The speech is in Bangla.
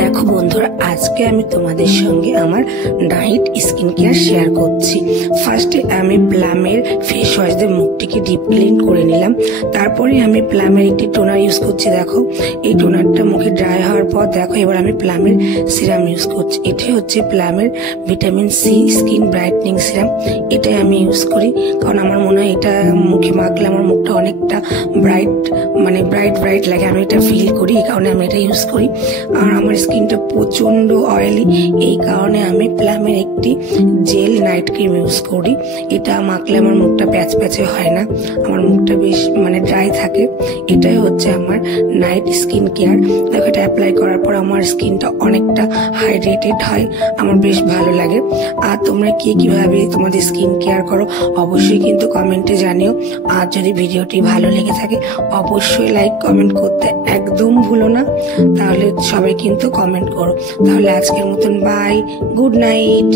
দেখো বন্ধুরা, আজকে আমি তোমাদের সঙ্গে আমার নাইট স্কিন কেয়ার শেয়ার করছি। ফার্স্টে আমি প্লামের ফেস ওয়াশ দিয়ে মুখটিকে ডিপ ক্লিন করে নিলাম। তারপরে আমি প্লামের একটি টোনার ইউজ করছি। দেখো এই টোনারটা মুখে ড্রাই হওয়ার পর দেখো এবার আমি প্লামের সিরাম ইউজ করছি। এটাই হচ্ছে প্লামের vitamin C skin brightening serum. এটাই আমি ইউজ করি, কারণ আমার মনে হয় এটা মুখে মাখলে আমার মুখটা অনেকটা ব্রাইট ব্রাইট লাগে। আমি এটা ফিল করি, এই কারণে আমি এটা ইউজ করি। আর আমার স্কিনটা প্রচন্ড অয়েলি, এই কারণে আমি প্লামের একটি জেল নাইট ক্রিম ইউজ করি। এটা মাখলে আমার মুখটা প্যাচে হয় না, আমার মুখটা বেশ ড্রাই থাকে। এটাই হচ্ছে আমার নাইট স্কিন কেয়ার। দেখো এটা অ্যাপ্লাই করার পর আমার স্কিনটা অনেকটা হাইড্রেটেড হয়, আমার বেশ ভালো লাগে। আর তোমরা কিভাবে তোমাদের স্কিন কেয়ার করো অবশ্যই কিন্তু কমেন্টে জানিও। আর যদি ভিডিওটি ভালো লেগে থাকে অবশ্যই লাইক কমেন্ট করতে একদম ভুলো না। তাহলে সবাই কিন্তু কমেন্ট করো। তাহলে আজকের মতন বাই, গুড নাইট।